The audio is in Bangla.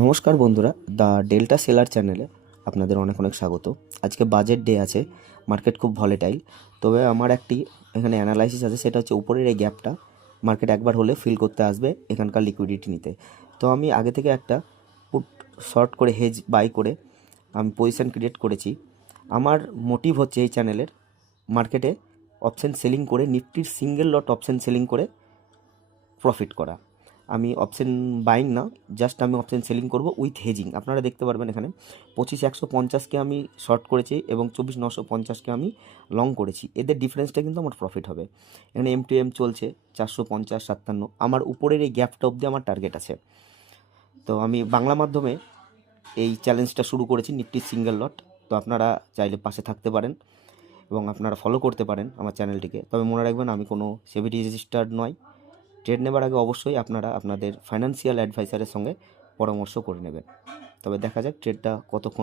নমস্কার বন্ধুরা, দ্য ডেল্টা সেলার চ্যানেলে আপনাদের অনেক অনেক স্বাগত। আজকে বাজেট ডে আছে মার্কেট খুব ভলেটাইল তবে আমার একটি এখানে অ্যানালাইসিস আছে, সেটা হচ্ছে উপরের এই গ্যাপটা মার্কেট একবার হলে ফিল করতে আসবে এখানকার লিকুইডিটি নিতে। তো আমি আগে থেকে একটা পুট শর্ট করে হেজ বাই করে আমি পজিশন ক্রিয়েট করেছি। আমার মোটিভ হচ্ছে এই চ্যানেলের মার্কেটে অপশান সেলিং করে নিফটির সিঙ্গেল লট অপশন সেলিং করে প্রফিট করা। আমি অপশন বাইং না জাস্ট আমি অপশন সেলিং করব উইথ হেজিং আপনারা দেখতে পারবেন এখানে পঁচিশ একশো পঞ্চাশকে আমি শর্ট করেছি এবং চব্বিশ নশো পঞ্চাশকে আমি লং করেছি। এদের ডিফারেন্সটা কিন্তু আমার প্রফিট হবে। এখানে এম টু এম চলছে চারশো পঞ্চাশ, সাতান্ন। আমার উপরের এই গ্যাপটা অবধি আমার টার্গেট আছে। তো আমি বাংলা মাধ্যমে এই চ্যালেঞ্জটা শুরু করেছি নিফটি সিঙ্গেল লট তো আপনারা চাইলে পাশে থাকতে পারেন এবং আপনারা ফলো করতে পারেন আমার চ্যানেলটিকে তবে মনে রাখবেন আমি কোনো সেভিটি রেজিস্টার্ড নয়। ট্রেড নেবার আগে অবশ্যই আপনারা আপনাদের ফাইন্যান্সিয়াল অ্যাডভাইসারের সঙ্গে পরামর্শ করে নেবেন। তবে দেখা যাক ট্রেডটা কতক্ষণ